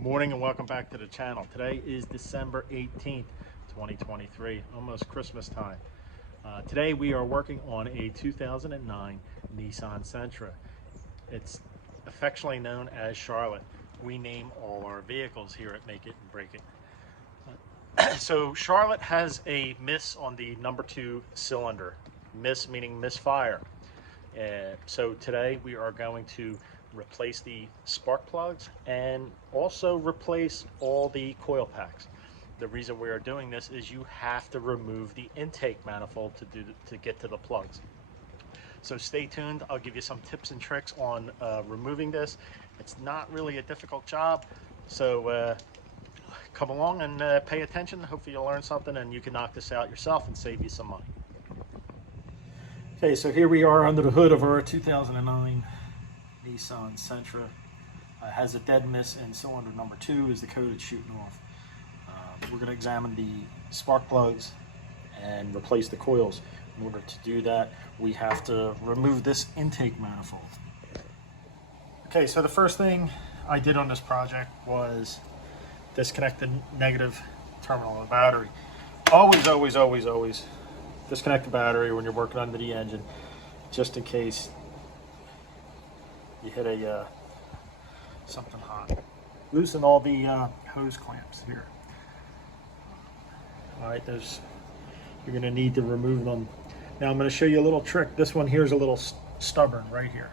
Good morning and welcome back to the channel. Today is December 18th, 2023, almost Christmas time. Today we are working on a 2009 Nissan Sentra. It's affectionately known as Charlotte. We name all our vehicles here at Make It and Break It. So Charlotte has a miss on the number 2 cylinder. Miss meaning misfire. So today we are going to replace the spark plugs and also replace all the coil packs. The reason we are doing this is you have to remove the intake manifold to get to the plugs. So stay tuned. I'll give you some tips and tricks on removing this. It's not really a difficult job, so come along and pay attention. Hopefully you'll learn something and you can knock this out yourself and save you some money. Okay, so here we are under the hood of our 2009 Nissan Sentra. Has a dead miss in cylinder number 2 as the code is shooting off. We're going to examine the spark plugs and replace the coils. In order to do that, we have to remove this intake manifold. Okay, so the first thing I did on this project was disconnect the negative terminal of the battery. Always disconnect the battery when you're working under the engine, just in case you hit a something hot. Loosen all the hose clamps here. All right, you're going to need to remove them. Now I'm going to show you a little trick. This one here is a little stubborn right here.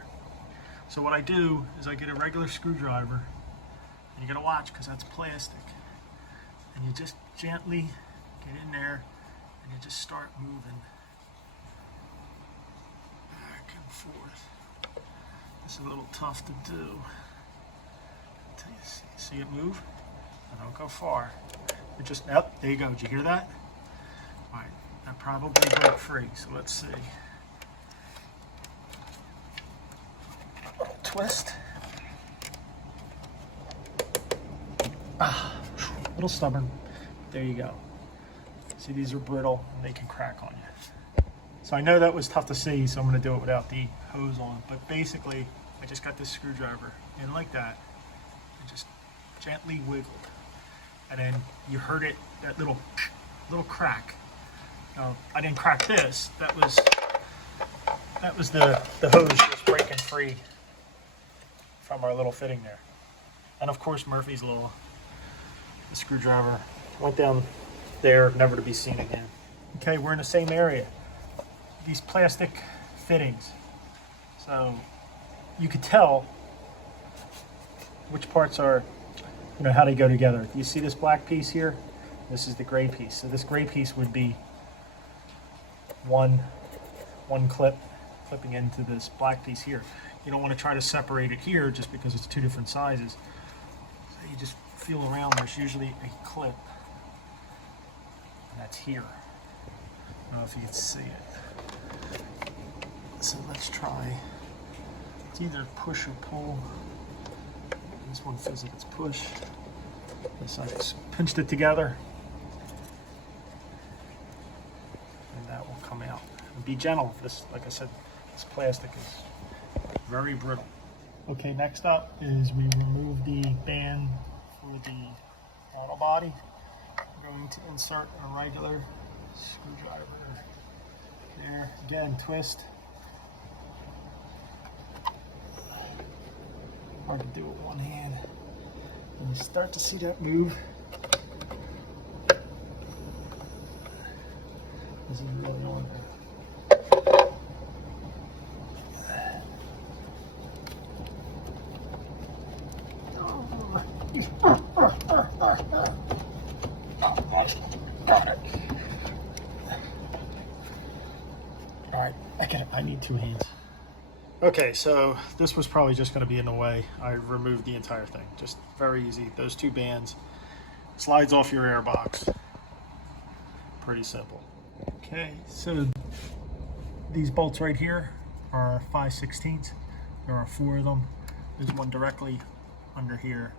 So what I do is I get a regular screwdriver, and you got to watch because that's plastic, and you just gently get in there and you just start moving back and forth. It's a little tough to do until you see it move. I don't go far. You just, yep, there you go. Did you hear that? All right, that probably broke free. So let's see. A little twist. A little stubborn. There you go. See, these are brittle and they can crack on you. So I know that was tough to see, so I'm going to do it without the hose on. But basically, I just got this screwdriver in like that and just gently wiggled. And then you heard it, that little crack. Now, I didn't crack this. That was the hose just breaking free from our little fitting there. And of course, Murphy's Law. The screwdriver went down there, never to be seen again. Okay, we're in the same area. These plastic fittings. So you could tell which parts are, how they go together. You see this black piece here? This is the gray piece. So this gray piece would be one clipping into this black piece here. You don't want to try to separate it here just because it's 2 different sizes. So you just feel around. There's usually a clip. And that's here. I don't know if you can see it. So let's try. It's either push or pull. This one feels like it's push. This I just pinched it together. And that will come out. And be gentle. This, like I said, this plastic is very brittle. Okay, next up is we remove the band for the auto body. I'm going to insert a regular screwdriver there. Again, twist. Hard to do with one hand. And you start to see that move. This is really on there. Got it. All right, I get it. I need 2 hands. Okay, so this was probably just going to be in the way. I removed the entire thing. Just very easy. Those 2 bands. Slides off your air box. Pretty simple. Okay, so these bolts right here are 5/16. There are 4 of them. There's one directly under here.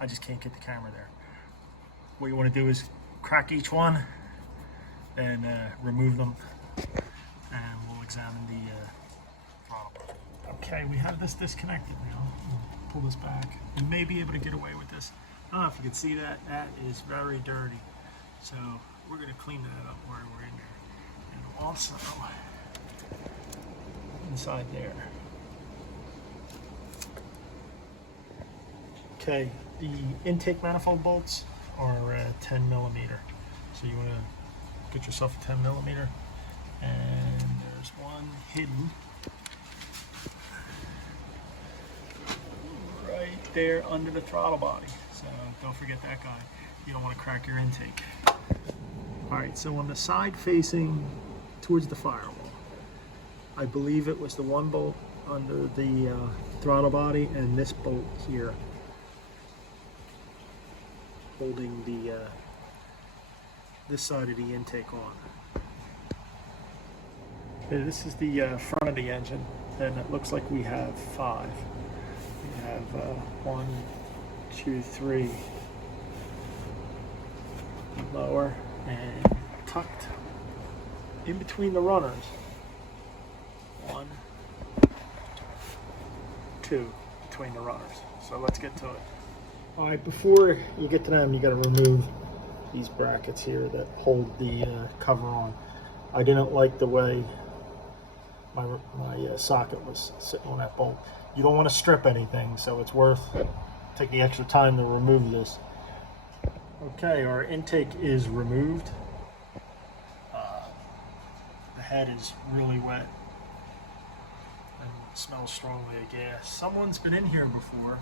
I just can't get the camera there. What you want to do is crack each one and remove them. And we'll examine the throttle. Okay, we have this disconnected now. pull this back. You may be able to get away with this. I don't know if you can see that. That is very dirty. So we're going to clean that up while we're in there. And also, inside there. Okay, the intake manifold bolts are 10 millimeter. So you want to get yourself a 10 millimeter. And there's one hidden right there under the throttle body. So don't forget that guy. You don't want to crack your intake. Alright, so on the side facing towards the firewall, I believe it was the one bolt under the throttle body and this bolt here holding the this side of the intake on. Okay, this is the front of the engine, and it looks like we have 5. We have 1, 2, 3 lower and tucked in between the runners. 1, 2 between the runners. So let's get to it. All right, before you get to them, you got to remove these brackets here that hold the cover on. I didn't like the way my socket was sitting on that bolt. You don't want to strip anything, so it's worth taking the extra time to remove this. Okay, our intake is removed. The head is really wet and smells strongly of gas. Someone's been in here before.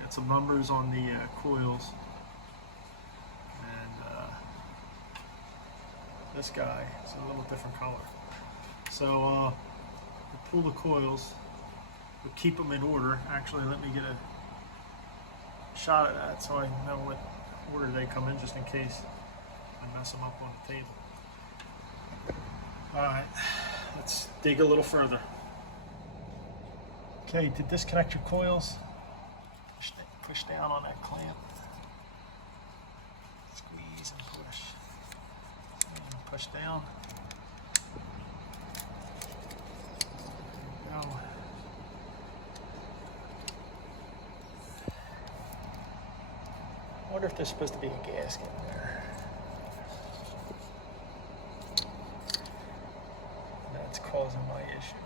Got some numbers on the coils. And this guy is a little different color. So we'll pull the coils, we'll keep them in order. Actually, let me get a shot of that so I know what order they come in, just in case I mess them up on the table. Alright, let's dig a little further. Okay, to disconnect your coils, push down on that clamp. Squeeze and push. And push down. There we go. I wonder if there's supposed to be a gasket in there. That's causing my issue.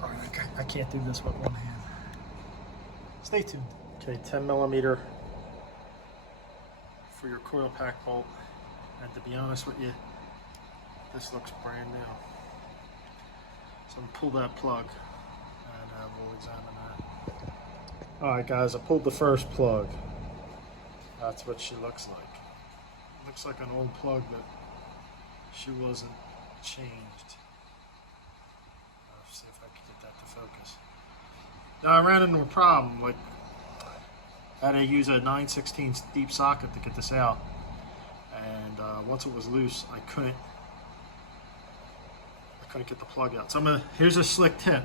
All right, I can't do this with one hand. Stay tuned. Okay, 10 millimeter for your coil pack bolt. And to be honest with you, this looks brand new. So I'm gonna pull that plug and we'll examine that. All right, guys, I pulled the first plug. That's what she looks like. Looks like an old plug that she wasn't changed. Let's see if I can get that to focus. Now I ran into a problem. Like, I had to use a 9/16 deep socket to get this out, and once it was loose, I couldn't get the plug out. So here's a slick tip.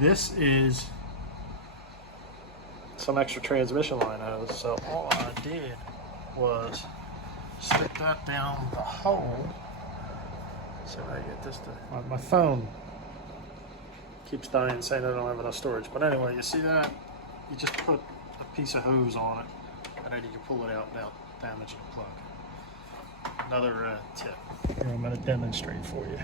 This is some extra transmission line hose. So all I did was stick that down the hole. So I get this to my phone keeps dying saying I don't have enough storage. But anyway, you see that? You just put a piece of hose on it, and then you can pull it out without damaging the plug. Another tip. Here, I'm going to demonstrate for you.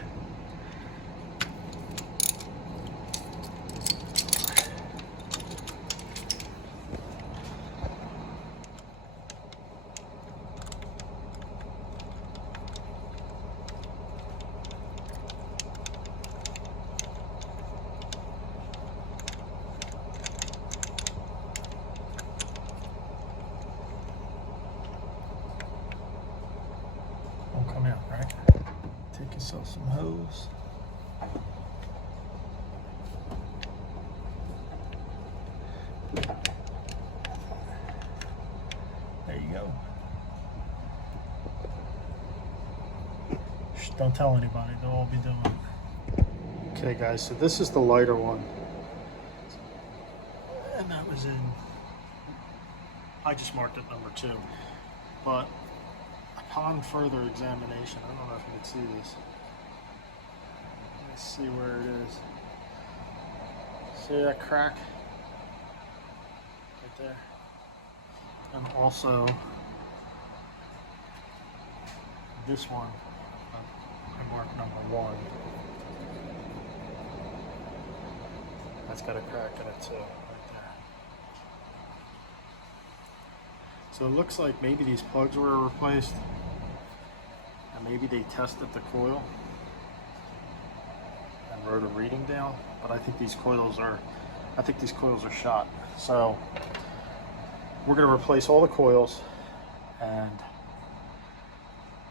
Come out, right? Take yourself some hose. There you go. Shh, don't tell anybody, they'll all be doing it. Okay guys, so this is the lighter one. And that was in, I just marked it number 2. But I upon further examination, I don't know if you can see this. Let's see where it is. See that crack right there? And also this one, I marked number 1. That's got a crack in it too, right there. So it looks like maybe these plugs were replaced, and maybe they tested the coil and wrote a reading down. But I think these coils are shot. So we're going to replace all the coils and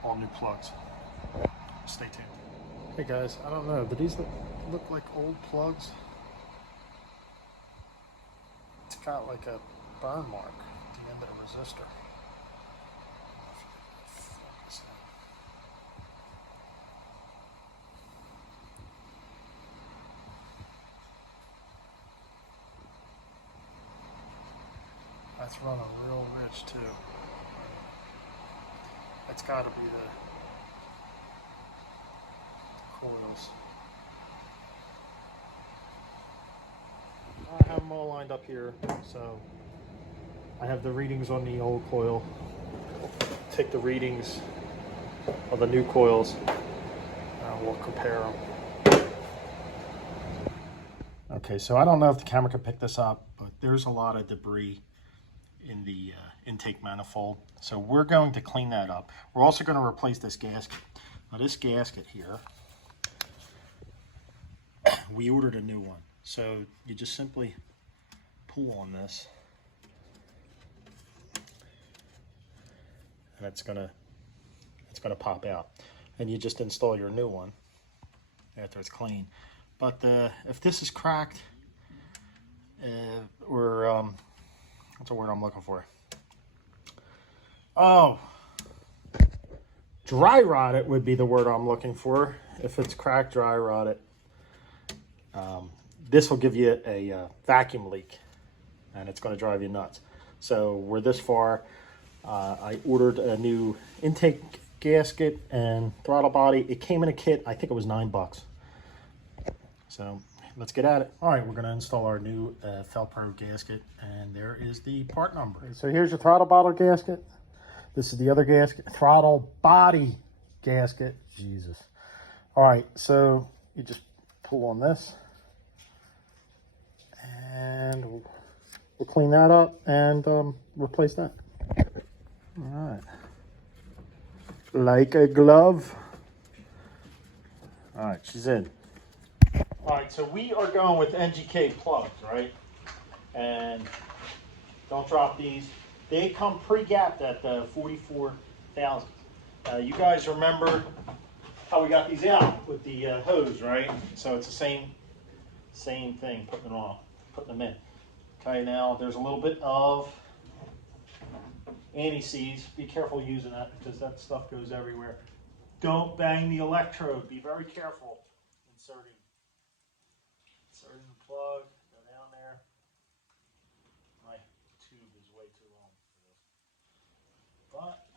all new plugs. Stay tuned. Hey guys, I don't know, do these look like old plugs? It's got like a burn mark at the end of the resistor. That's running real rich too. That's got to be the coils. I have them all lined up here, so I have the readings on the old coil. Take the readings of the new coils, and we'll compare them. Okay, so I don't know if the camera can pick this up, but there's a lot of debris in the intake manifold. So we're going to clean that up. We're also going to replace this gasket. Now this gasket here, we ordered a new one. So you just simply pull on this, and it's gonna pop out. And you just install your new one after it's clean. But if this is cracked, or what's the word I'm looking for? Oh, dry rot it would be the word I'm looking for. If it's cracked, dry rot it. This will give you a vacuum leak, and it's going to drive you nuts. So we're this far. I ordered a new intake gasket and throttle body. It came in a kit. I think it was $9. So let's get at it. All right, we're going to install our new Fel-Pro gasket, and there is the part number. So here's your throttle bottle gasket. This is the other gasket, throttle body gasket. Jesus. All right, so you just pull on this, and we'll clean that up and replace that. All right, like a glove. All right, she's in. All right, so we are going with NGK plugs, right? And don't drop these. They come pre-gapped at 44,000. You guys remember how we got these out with the hose, right? So it's the same thing, putting them in. Okay, now there's a little bit of anti-seize. Be careful using that because that stuff goes everywhere. Don't bang the electrode. Be very careful inserting the plug. Go down there. My tube is way too long for this, but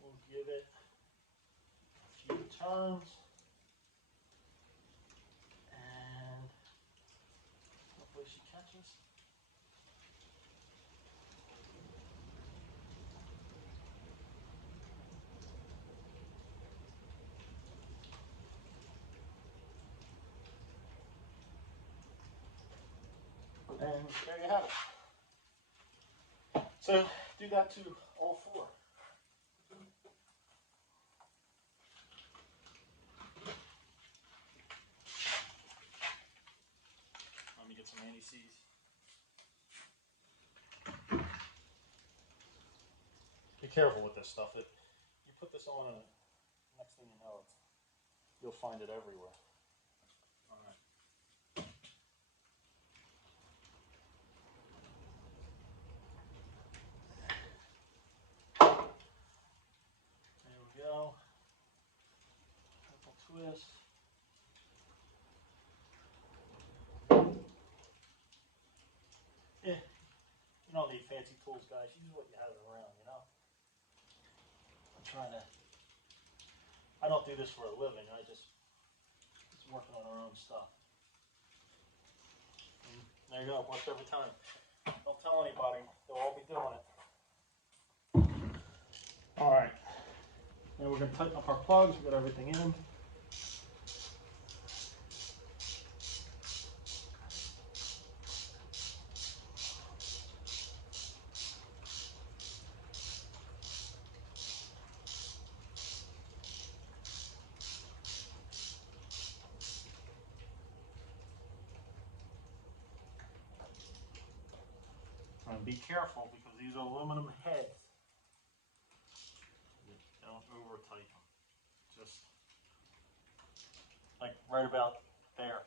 we'll give it a few turns, and hopefully she catches. And there you have it. So do that to all 4. Let me get some anti-seize. Be careful with this stuff. You put this on, and next thing you know, you'll find it everywhere. All right. There we go. Couple twists. Yeah, you don't need fancy tools, guys. Use what you have around, you know. trying to, I don't do this for a living. I just working on our own stuff. And there you go, works every time. Don't tell anybody, they'll all be doing it. All right, now we're gonna tighten up our plugs, we got everything in. And be careful because these are aluminum heads. Don't over tighten them. Just like right about there.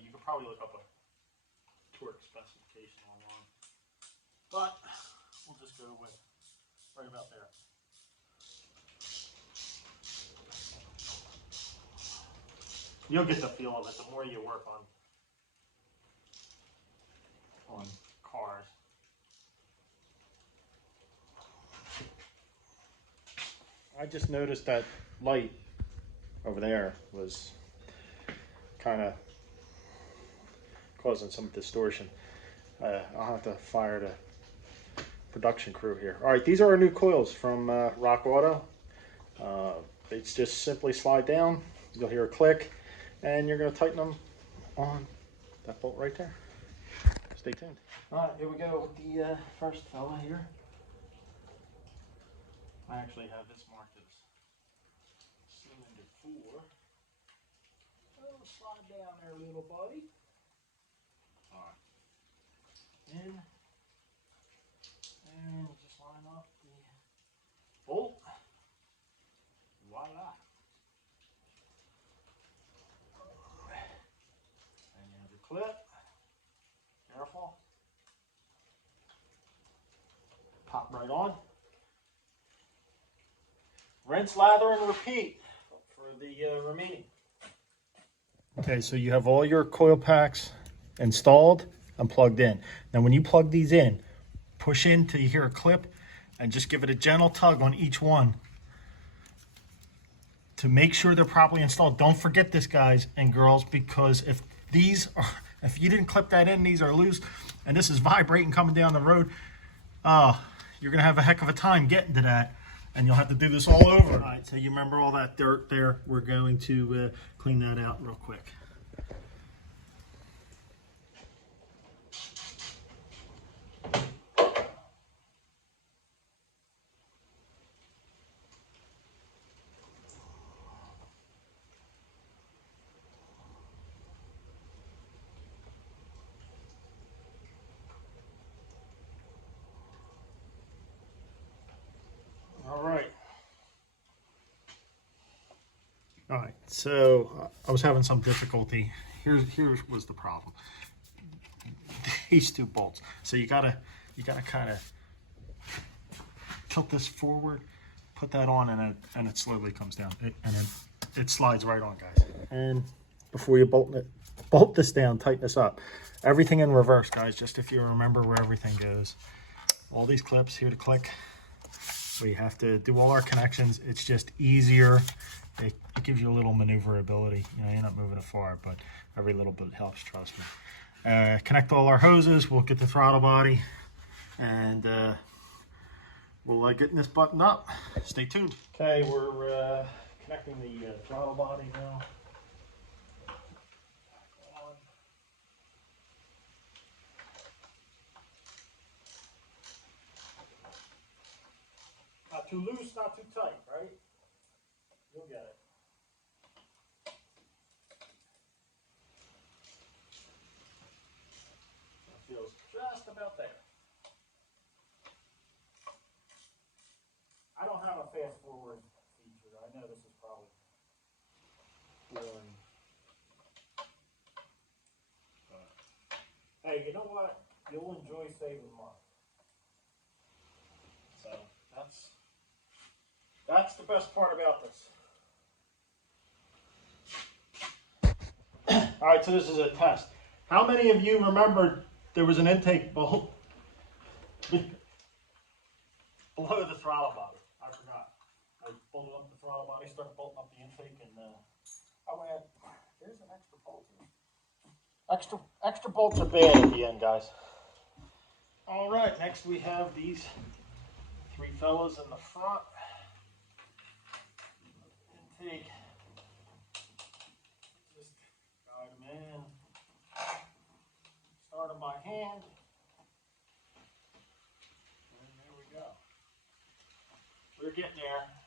You could probably look up a torque specification online, but we'll just go with right about there. You'll get the feel of it the more you work on cars. I just noticed that light over there was kind of causing some distortion. I'll have to fire the production crew here. All right, these are our new coils from Rock Auto. They just simply slide down. You'll hear a click, and you're going to tighten them on that bolt right there. Stay tuned. All right, here we go with the first fella here. I actually have this marked as cylinder 4. Oh, slide down there, little buddy. All right. In. And just line up the bolt. Voila. And you have your clip. Careful. Pop right on. Rinse, lather, and repeat for the remaining. Okay, so you have all your coil packs installed and plugged in. Now when you plug these in, push in till you hear a clip and just give it a gentle tug on each one to make sure they're properly installed. Don't forget this, guys and girls, because if you didn't clip that in, these are loose and this is vibrating coming down the road, you're gonna have a heck of a time getting to that. And you'll have to do this all over. All right, so you remember all that dirt there. We're going to clean that out real quick. All right, so I was having some difficulty. Here was the problem. These two bolts. So you gotta kind of tilt this forward, put that on, and it slowly comes down. And it slides right on, guys. And before you bolt this down, tighten this up. Everything in reverse, guys. Just if you remember where everything goes. All these clips here to click. We have to do all our connections. It's just easier. It gives you a little maneuverability. You know, you're not moving it far, but every little bit helps, trust me. Connect all our hoses. We'll get the throttle body, and we'll getting this buttoned up. Stay tuned. Okay, we're connecting the throttle body now. Not too loose, not too tight, right? You'll get it. It feels just about there. I don't have a fast forward feature. I know this is probably boring. But, hey, you know what? You'll enjoy saving money. So that's the best part about this. All right, so this is a test. How many of you remembered there was an intake bolt below the throttle body? I Fold it up the throttle body, start bolting up the intake, and there's an extra bolt here. Extra bolts are bad at the end, guys. All right, next we have these three fellows in the front. Intake. Just guide them in. Start them by hand. And there we go. We're getting there.